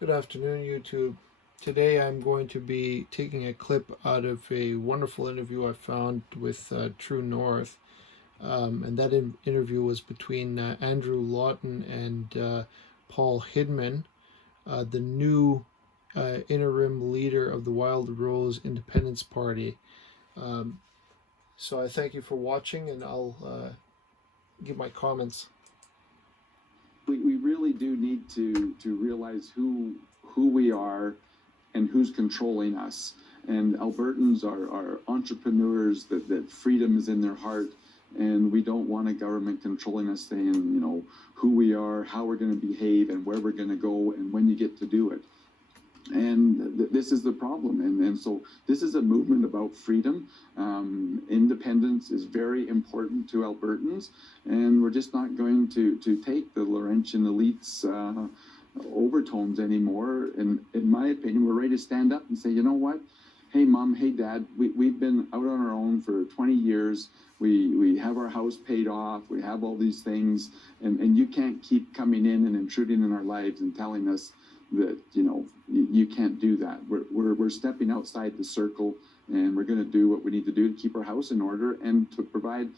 Good afternoon, YouTube. Today I'm going to be taking a clip out of a wonderful interview I found with True North. And that interview was between Andrew Lawton and Paul Hinman, the new interim leader of the Wild Rose Independence Party. Um, so I thank you for watching, and I'll give my comments. We really do need to realize who we are and who's controlling us. And Albertans are entrepreneurs that freedom is in their heart, and we don't want a government controlling us, saying, who we are, how we're going to behave, and where we're going to go, and when you get to do it. And this is the problem. And so this is a movement about freedom. Independence is very important to Albertans, and we're just not going to take the Laurentian elites overtones anymore. And in my opinion, we're ready to stand up and say, you know what? Hey, Mom, hey, Dad, we've been out on our own for 20 years. We have our house paid off. We have all these things. And you can't keep coming in and intruding in our lives and telling us that, you can't do that. We're stepping outside the circle, and we're going to do what we need to do to keep our house in order and to provide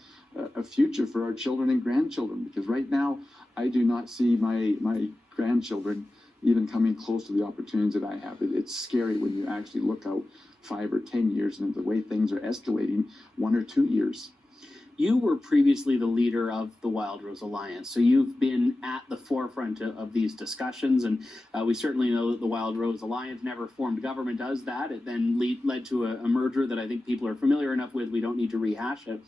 a future for our children and grandchildren. Because right now, I do not see my grandchildren even coming close to the opportunities that I have. It's scary when you actually look out 5 or 10 years and the way things are escalating 1 or 2 years. You were previously the leader of the Wild Rose Alliance, so you've been at the forefront of these discussions, and we certainly know that the Wild Rose Alliance never formed government as that. It then led to a merger that I think people are familiar enough with. We don't need to rehash it.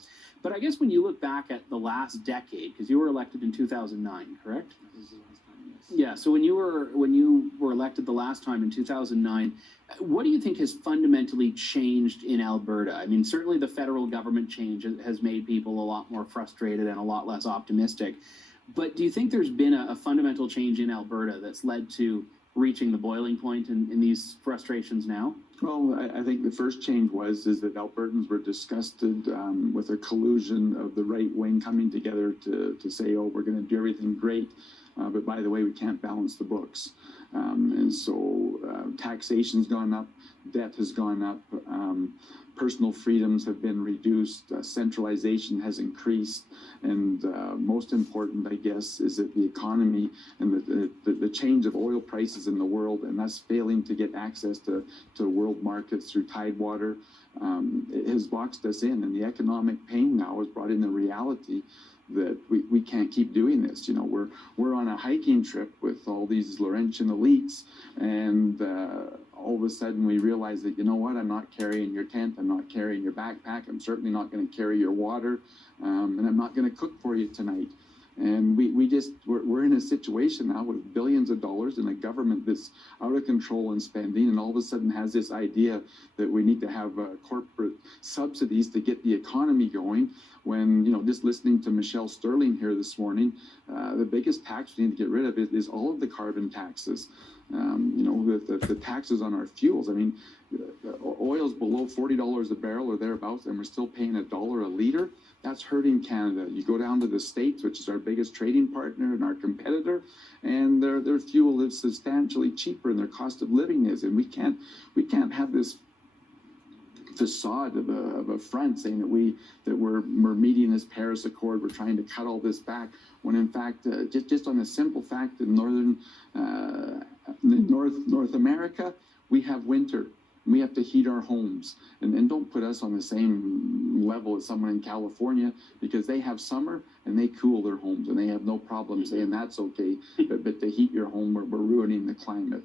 But I guess when you look back at the last decade, because you were elected in 2009, correct? Yeah, so when you were elected the last time in 2009, what do you think has fundamentally changed in Alberta? I mean, certainly the federal government change has made people a lot more frustrated and a lot less optimistic. But do you think there's been a fundamental change in Alberta that's led to reaching the boiling point in these frustrations now? Well, I think the first change is that Albertans were disgusted with a collusion of the right wing coming together to say, oh, we're going to do everything great. But by the way, we can't balance the books. And so taxation's gone up, debt has gone up, personal freedoms have been reduced, centralization has increased, and most important, I guess, is that the economy and the change of oil prices in the world, and us failing to get access to world markets through Tidewater, it has boxed us in, and the economic pain now has brought in the reality that we can't keep doing this. We're on a hiking trip with all these Laurentian elites, and all of a sudden we realize that, I'm not carrying your tent, I'm not carrying your backpack, I'm certainly not going to carry your water, and I'm not going to cook for you tonight. And we're in a situation now with billions of dollars in a government that's out of control in spending, and all of a sudden has this idea that we need to have corporate subsidies to get the economy going. When, just listening to Michelle Sterling here this morning, the biggest tax we need to get rid of is all of the carbon taxes. The taxes on our fuels. I mean, oil's below $40 a barrel or thereabouts, and we're still paying $1 a liter. That's hurting Canada. You go down to the States, which is our biggest trading partner and our competitor, and their fuel is substantially cheaper, and their cost of living is. And we can't have this facade of a front saying that we're meeting this Paris Accord, we're trying to cut all this back, when in fact, just on the simple fact that North America, we have winter. We have to heat our homes, and don't put us on the same level as someone in California, because they have summer and they cool their homes and they have no problem saying that's okay. But to heat your home, we're ruining the climate.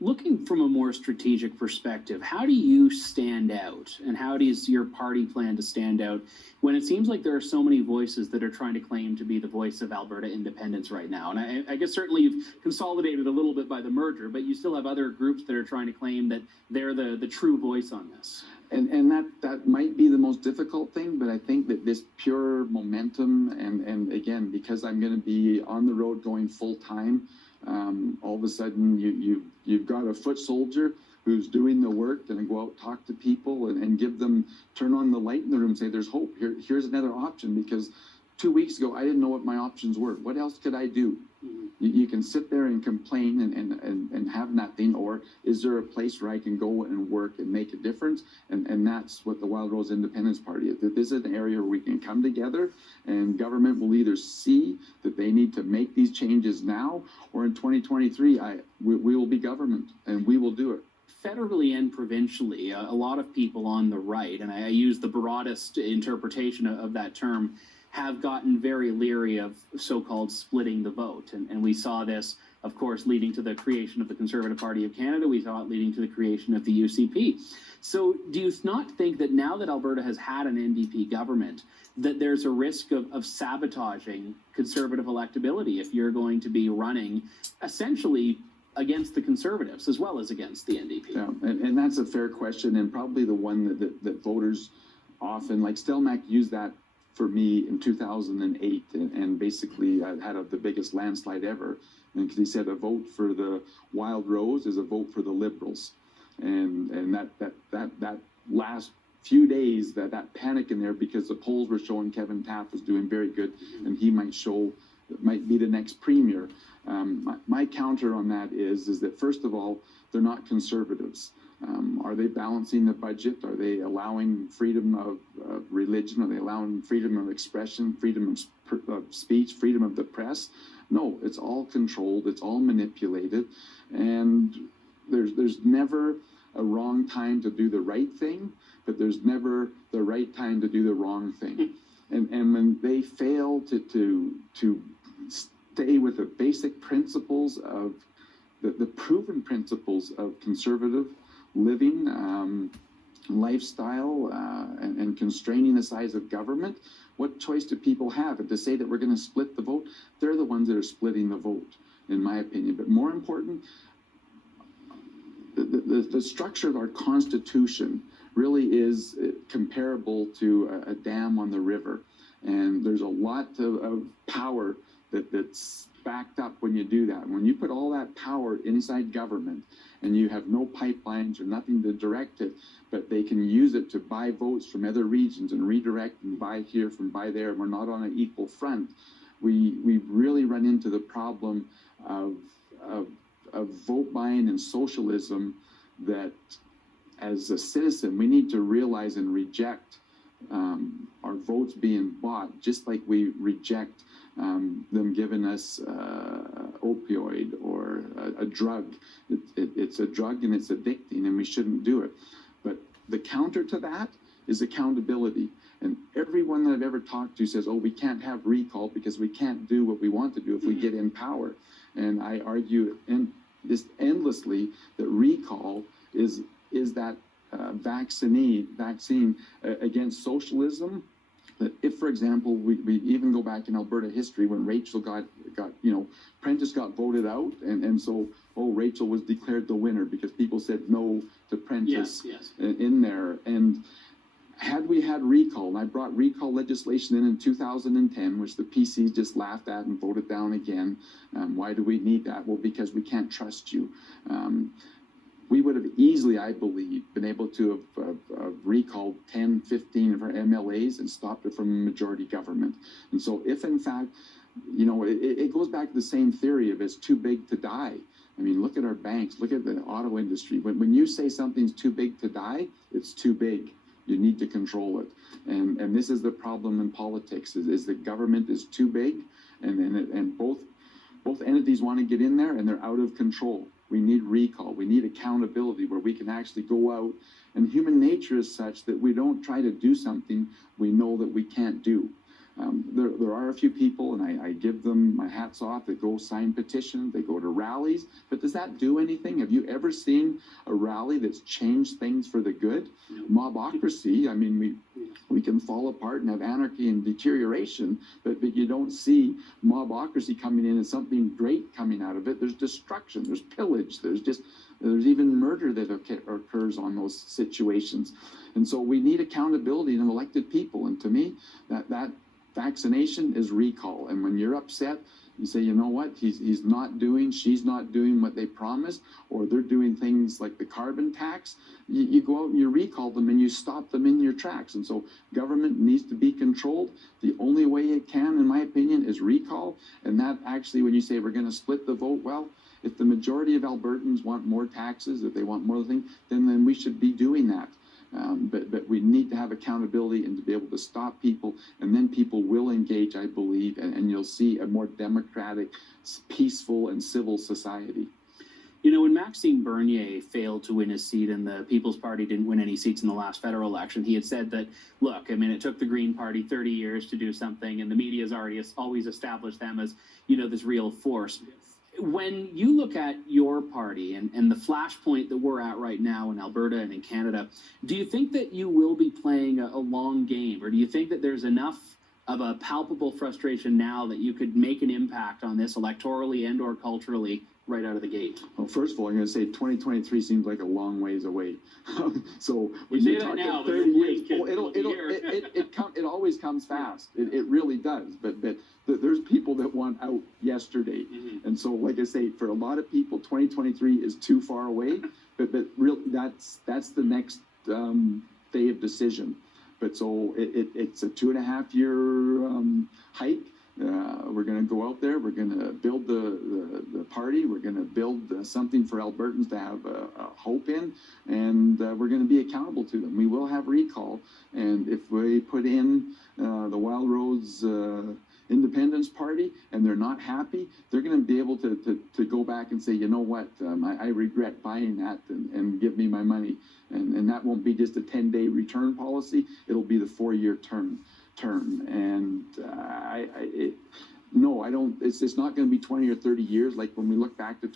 Looking from a more strategic perspective, how do you stand out, and how does your party plan to stand out when it seems like there are so many voices that are trying to claim to be the voice of Alberta independence right now? And I guess certainly you've consolidated a little bit by the merger, but you still have other groups that are trying to claim that they're the true voice on this. And that might be the most difficult thing, but I think that this pure momentum, and again, because I'm going to be on the road going full time, all of a sudden you've got a foot soldier who's doing the work, and go out, talk to people, and give them, turn on the light in the room, and say there's hope. Here's another option, because 2 weeks ago I didn't know what my options were. What else could I do? You can sit there and complain and have nothing, or is there a place where I can go and work and make a difference? And that's what the Wild Rose Independence Party is. This is an area where we can come together, and government will either see that they need to make these changes now, or in 2023, we will be government and we will do it. Federally and provincially, a lot of people on the right, and I use the broadest interpretation of that term, have gotten very leery of so-called splitting the vote. And we saw this, of course, leading to the creation of the Conservative Party of Canada. We saw it leading to the creation of the UCP. So do you not think that now that Alberta has had an NDP government, that there's a risk of sabotaging Conservative electability if you're going to be running essentially against the Conservatives as well as against the NDP? Yeah, and that's a fair question, and probably the one that voters often, like Stelmach used that for me in 2008, and basically had the biggest landslide ever. And because he said a vote for the Wild Rose is a vote for the Liberals, and that last few days, that panic in there, because the polls were showing Kevin Taft was doing very good, and he might be the next premier. My counter on that is that, first of all, they're not conservatives. Are they balancing the budget? Are they allowing freedom of religion? Are they allowing freedom of expression, freedom of speech, freedom of the press? No, it's all controlled. It's all manipulated. And there's never a wrong time to do the right thing, but there's never the right time to do the wrong thing. And when they fail to stay with the basic principles of the proven principles of conservative living, lifestyle, and constraining the size of government, what choice do people have? And to say that we're going to split the vote, they're the ones that are splitting the vote, in my opinion. But more important, the structure of our Constitution really is comparable to a dam on the river. And there's a lot of power that's backed up when you do that. When you put all that power inside government and you have no pipelines or nothing to direct it, but they can use it to buy votes from other regions and redirect and buy here from buy there, and we're not on an equal front, we really run into the problem of vote buying and socialism that, as a citizen, we need to realize and reject our votes being bought, just like we reject them giving us opioid or a drug. It's a drug and it's addicting, and we shouldn't do it. But the counter to that is accountability. And everyone that I've ever talked to says, oh, we can't have recall because we can't do what we want to do if we get in power. And I argue just endlessly that recall is that vaccine against socialism. That if, for example, we even go back in Alberta history when Rachel got Prentice got voted out, and so Rachel was declared the winner because people said no to Prentice. Yes. In there. And had we had recall, and I brought recall legislation in 2010, which the PCs just laughed at and voted down again. Why do we need that? Well, because we can't trust you. We would have easily, I believe, been able to have recalled 10, 15 of our MLAs and stopped it from majority government. And so if, in fact, it goes back to the same theory of it's too big to die. I mean, look at our banks, look at the auto industry. When you say something's too big to die, it's too big. You need to control it. And this is the problem in politics, is the government is too big, and both entities want to get in there, and they're out of control. We need recall. We need accountability where we can actually go out. And human nature is such that we don't try to do something we know that we can't do. There are a few people, and I give them my hats off, that go sign petitions, they go to rallies. But does that do anything? Have you ever seen a rally that's changed things for the good? No. Mobocracy, I mean, we can fall apart and have anarchy and deterioration, but you don't see mobocracy coming in and something great coming out of it. There's destruction, there's pillage, there's even murder that occurs on those situations. And so we need accountability in elected people. And to me, vaccination is recall. And when you're upset, you say, you know what, she's not doing what they promised, or they're doing things like the carbon tax. You go out and you recall them and you stop them in your tracks. And so government needs to be controlled. The only way it can, in my opinion, is recall. And that actually, when you say we're going to split the vote, well, if the majority of Albertans want more taxes, if they want more things, then we should be doing that. But we need to have accountability and to be able to stop people, and then people will engage, I believe, and you'll see a more democratic, peaceful, and civil society. You know, when Maxime Bernier failed to win his seat and the People's Party didn't win any seats in the last federal election, he had said that, look, I mean, it took the Green Party 30 years to do something, and the media has always established them as, you know, this real force. When you look at your party and the flashpoint that we're at right now in Alberta and in Canada, do you think that you will be playing a long game, or do you think that there's enough of a palpable frustration now that you could make an impact on this electorally and or culturally right out of the gate? Well, first of all, I'm going to say 2023 seems like a long ways away. So when you you're say that talking now, 30 years, it it always comes fast. It really does. But there's people that want out yesterday. Mm-hmm. And so, like I say, for a lot of people, 2023 is too far away. but really, that's the next day of decision. But so it's a 2.5 year hike. We're going to go out there. We're going to build the party. We're going to build something for Albertans to have a hope in, and we're going to be accountable to them. We will have recall, and if we put in the Wild Rose Independence Party and they're not happy, they're going to be able to go back and say, you know what, I regret buying that, and give me my money. And that won't be just a 10-day return policy. It'll be the 4-year term. And no, I don't. It's not going to be 20 or 30 years. Like when we look back to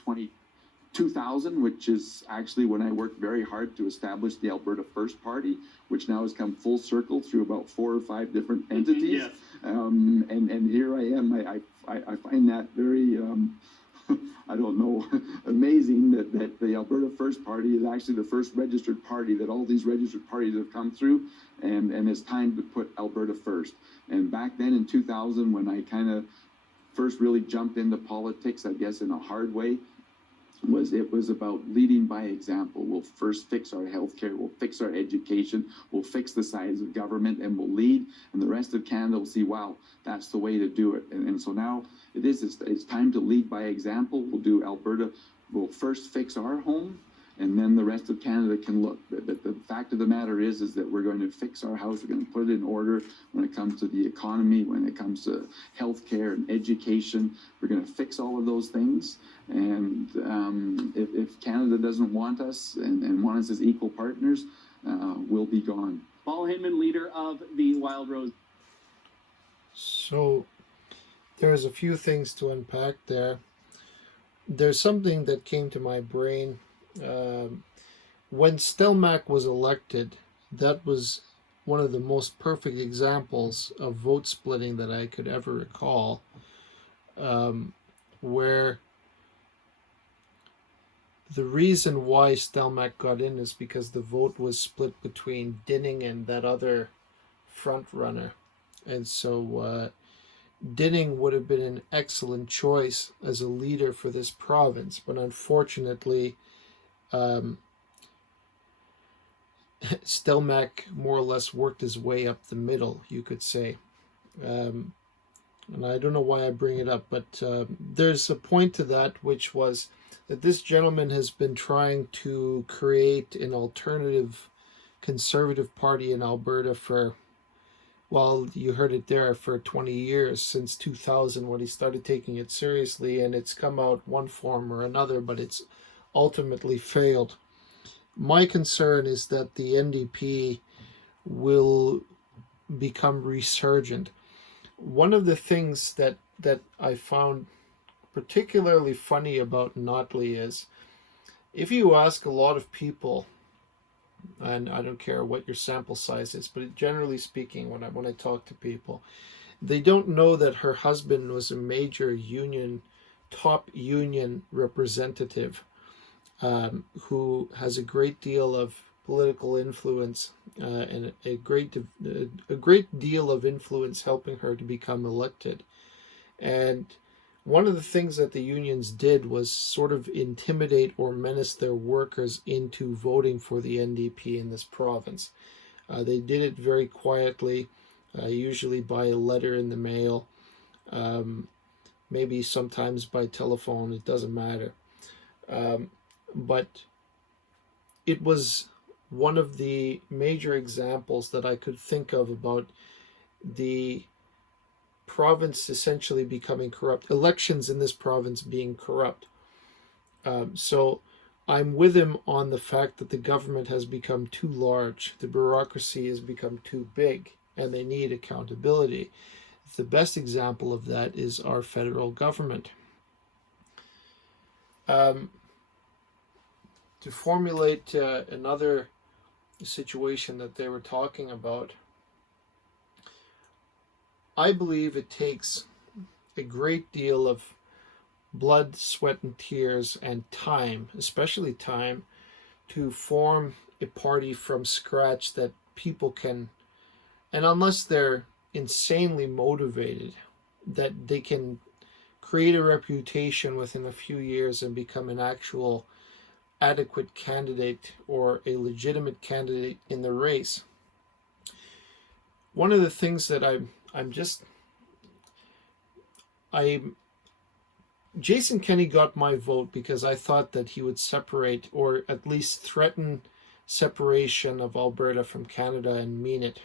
2000, which is actually when I worked very hard to establish the Alberta First Party, which now has come full circle through about 4 or 5 different entities. Yes. And here I am. I find that very I don't know, amazing that the Alberta First Party is actually the first registered party that all these registered parties have come through, and it's time to put Alberta first. And back then in 2000, when I kind of first really jumped into politics, I guess in a hard way, it was about leading by example. We'll first fix our healthcare, we'll fix our education, we'll fix the size of government, and we'll lead, and the rest of Canada will see, wow, that's the way to do it. And so now it's time to lead by example. We'll do Alberta, we'll first fix our home, and then the rest of Canada can look. But the fact of the matter is that we're going to fix our house. We're going to put it in order when it comes to the economy, when it comes to healthcare and education. We're going to fix all of those things. And if Canada doesn't want us and want us as equal partners, we'll be gone. Paul Hinman, leader of the Wild Rose. So there's a few things to unpack there. There's something that came to my brain. When Stelmach was elected, that was one of the most perfect examples of vote splitting that I could ever recall, where the reason why Stelmach got in is because the vote was split between Dinning and that other front runner. And so Dinning would have been an excellent choice as a leader for this province, but unfortunately, Stelmach more or less worked his way up the middle, you could say. And I don't know why I bring it up, but there's a point to that, which was that this gentleman has been trying to create an alternative conservative party in Alberta for, well, you heard it there, for 20 years, since 2000 when he started taking it seriously, and it's come out one form or another, but it's ultimately failed. My concern is that the NDP will become resurgent. One of the things that I found particularly funny about Notley is, if you ask a lot of people, and I don't care what your sample size is, but generally speaking, when I talk to people, they don't know that her husband was a major top union representative, who has a great deal of political influence and a great deal of influence helping her to become elected. And one of the things that the unions did was sort of intimidate or menace their workers into voting for the NDP in this province. They did it very quietly, usually by a letter in the mail, maybe sometimes by telephone, it doesn't matter. But it was one of the major examples that I could think of about the province essentially becoming corrupt, elections in this province being corrupt. So I'm with him on the fact that the government has become too large, the bureaucracy has become too big, and they need accountability. The best example of that is our federal government. To formulate another situation that they were talking about, I believe it takes a great deal of blood, sweat, and tears, and time, especially time, to form a party from scratch that people can, and unless they're insanely motivated, that they can create a reputation within a few years and become an actual adequate candidate or a legitimate candidate in the race. One of the things that Jason Kenney got my vote because I thought that he would separate, or at least threaten separation of Alberta from Canada, and mean it.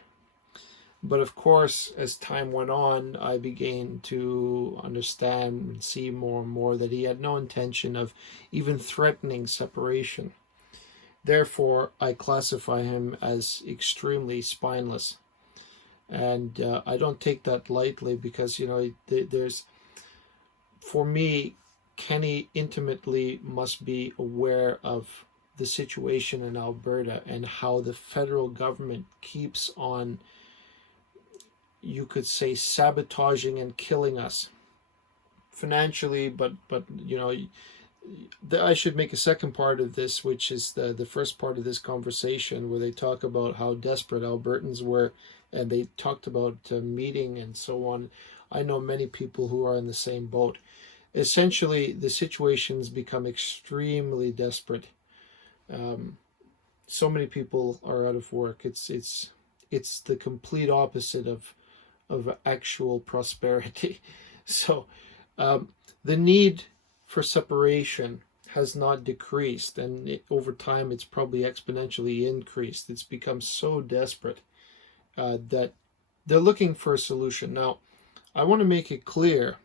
But of course, as time went on, I began to understand and see more and more that he had no intention of even threatening separation. Therefore, I classify him as extremely spineless. And I don't take that lightly because, there's, for me, Kenney intimately must be aware of the situation in Alberta and how the federal government keeps on, you could say, sabotaging and killing us financially, but I should make a second part of this, which is the first part of this conversation, where they talk about how desperate Albertans were, and they talked about meeting and so on. I know many people who are in the same boat. Essentially, the situation's become extremely desperate. So many people are out of work. It's the complete opposite of actual prosperity. So the need for separation has not decreased, and over time it's probably exponentially increased. It's become so desperate that they're looking for a solution. Now, I want to make it clear,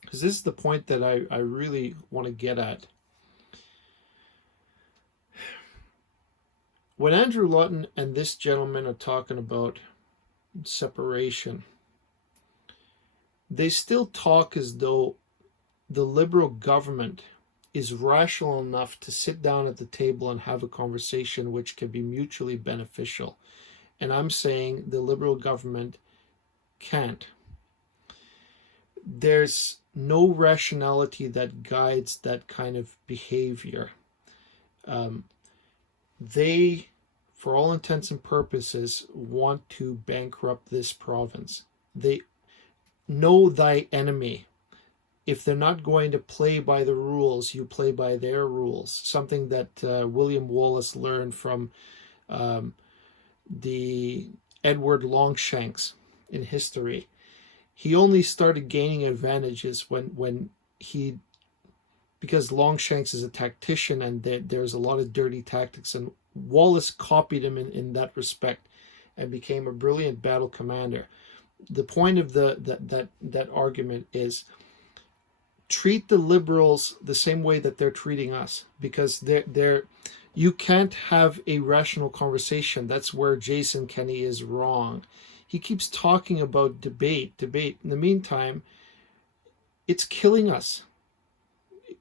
because this is the point that I really want to get at. When Andrew Lawton and this gentleman are talking about separation, they still talk as though the Liberal government is rational enough to sit down at the table and have a conversation which can be mutually beneficial. And I'm saying the Liberal government can't. There's no rationality that guides that kind of behavior. They, for all intents and purposes, want to bankrupt this province. They know thy enemy. If they're not going to play by the rules, you play by their rules. Something that William Wallace learned from the Edward Longshanks in history. He only started gaining advantages when he, because Longshanks is a tactician and there's a lot of dirty tactics, and Wallace copied him in that respect and became a brilliant battle commander. The point of that argument is, treat the Liberals the same way that they're treating us, because you can't have a rational conversation. That's where Jason Kenney is wrong. He keeps talking about debate. In the meantime, it's killing us.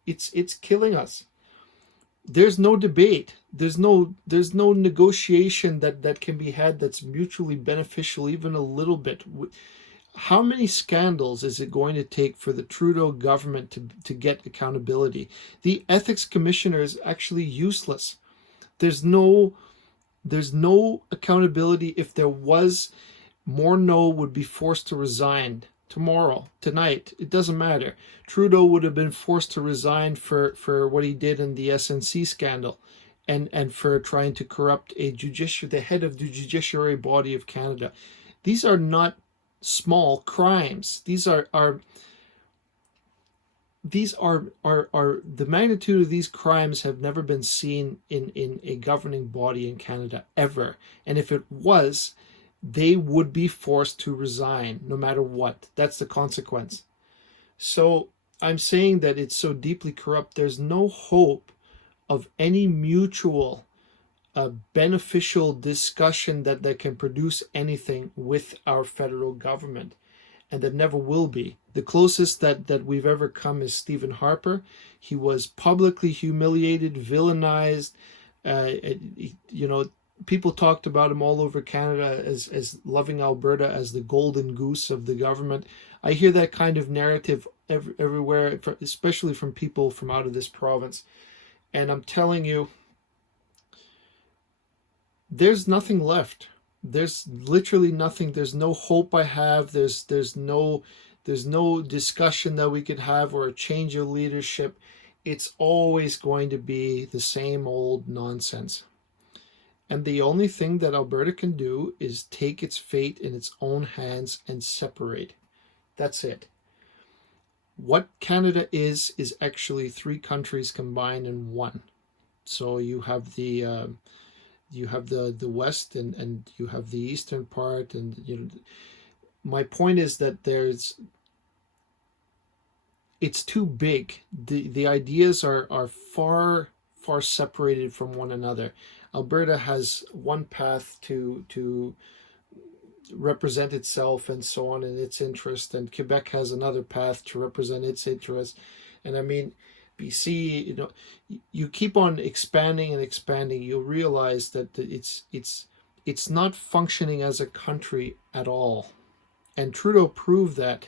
It's killing us. There's no debate. There's no negotiation that can be had that's mutually beneficial, even a little bit. How many scandals is it going to take for the Trudeau government to get accountability? The ethics commissioner is actually useless. There's no There's no accountability. If there was, Morneau would be forced to resign tomorrow, tonight. It doesn't matter. Trudeau would have been forced to resign for what he did in the SNC scandal, and for trying to corrupt the head of the judiciary body of Canada. These are not small crimes. These are the magnitude of these crimes have never been seen in a governing body in Canada ever. And if it was, they would be forced to resign no matter what. That's the consequence. So I'm saying that it's so deeply corrupt, there's no hope of any mutual beneficial discussion that can produce anything with our federal government, and that never will be. The closest that we've ever come is Stephen Harper. He was publicly humiliated, villainized. People talked about him all over Canada as loving Alberta as the golden goose of the government. I hear that kind of narrative everywhere, especially from people from out of this province. And I'm telling you, there's nothing left. There's literally nothing. There's no hope I have. There's no discussion that we could have, or a change of leadership. It's always going to be the same old nonsense. And the only thing that Alberta can do is take its fate in its own hands and separate. That's it. What Canada is actually three countries combined in one. So you have the west, and you have the eastern part, and my point is that it's too big. The ideas are far separated from one another. Alberta has one path to represent itself and so on in its interest, and Quebec has another path to represent its interest. And I mean, BC, you keep on expanding and expanding, you'll realize that it's not functioning as a country at all. And Trudeau proved that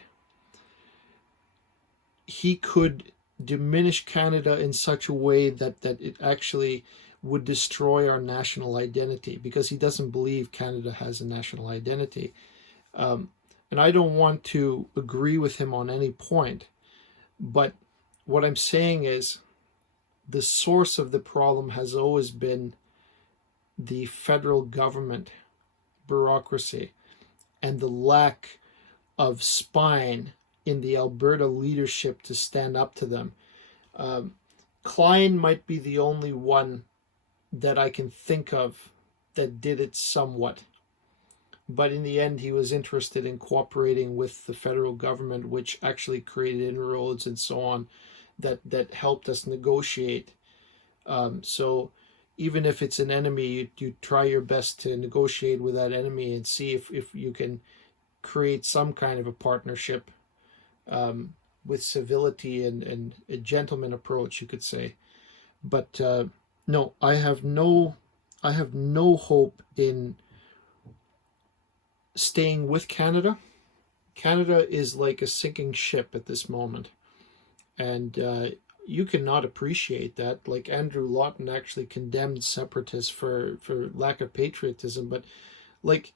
he could diminish Canada in such a way that it actually would destroy our national identity, because he doesn't believe Canada has a national identity. And I don't want to agree with him on any point, but what I'm saying is the source of the problem has always been the federal government bureaucracy and the lack of spine in the Alberta leadership to stand up to them. Klein might be the only one that I can think of that did it somewhat. But in the end, he was interested in cooperating with the federal government, which actually created inroads and so on that helped us negotiate. So even if it's an enemy, you try your best to negotiate with that enemy and see if you can create some kind of a partnership with civility and a gentleman approach, you could say. But no, I have no hope in staying with Canada. Canada is like a sinking ship at this moment, and you cannot appreciate that. Like Andrew Lawton actually condemned separatists for lack of patriotism, but like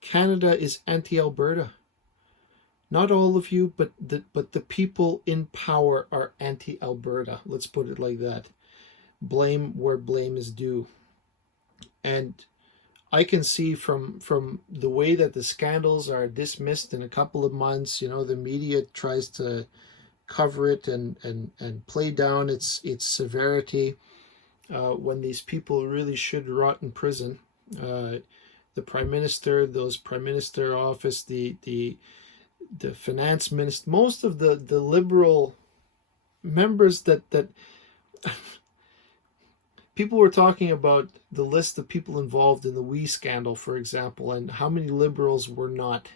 Canada is anti-Alberta. Not all of you, but the people in power are anti-Alberta. Let's put it like that. Blame where blame is due. And I can see from the way that the scandals are dismissed in a couple of months, the media tries to cover it and play down its severity when these people really should rot in prison. The prime minister, those prime minister office, the finance minister, most of the liberal members that people were talking about the list of people involved in the WE scandal, for example, and how many liberals were not.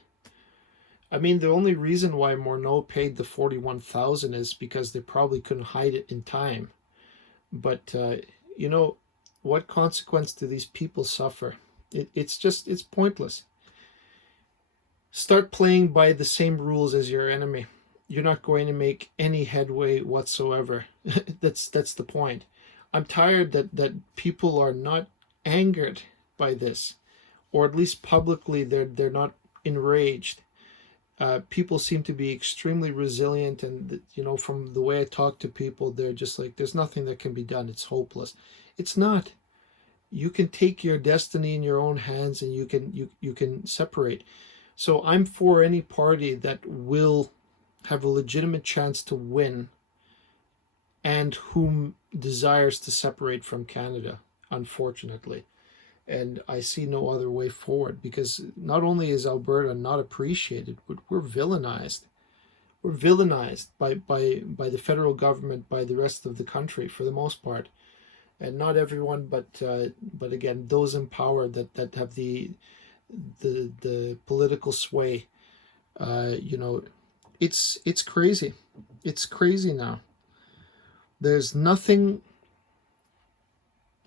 I mean, the only reason why Morneau paid the $41,000 is because they probably couldn't hide it in time. But what consequence do these people suffer? It's pointless. Start playing by the same rules as your enemy. You're not going to make any headway whatsoever. That's the point. I'm tired that people are not angered by this, or at least publicly they're not enraged. People seem to be extremely resilient, and from the way I talk to people, they're just like, there's nothing that can be done. It's hopeless. It's not. You can take your destiny in your own hands, and you can separate. So I'm for any party that will have a legitimate chance to win, and whom desires to separate from Canada, unfortunately. And I see no other way forward, because not only is Alberta not appreciated, but we're villainized. We're villainized by the federal government, by the rest of the country for the most part. And not everyone, but again, those in power that have the political sway. It's crazy. It's crazy now. There's nothing.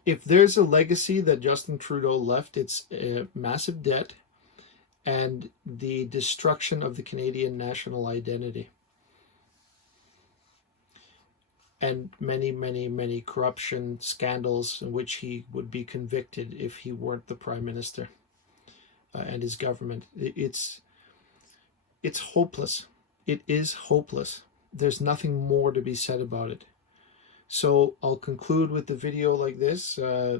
If there's a legacy that Justin Trudeau left, it's a massive debt and the destruction of the Canadian national identity. And many, many, many corruption scandals in which he would be convicted if he weren't the Prime Minister and his government. It's hopeless. It is hopeless. There's nothing more to be said about it. So I'll conclude with the video like this. I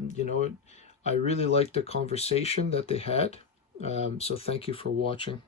really liked the conversation that they had. So thank you for watching.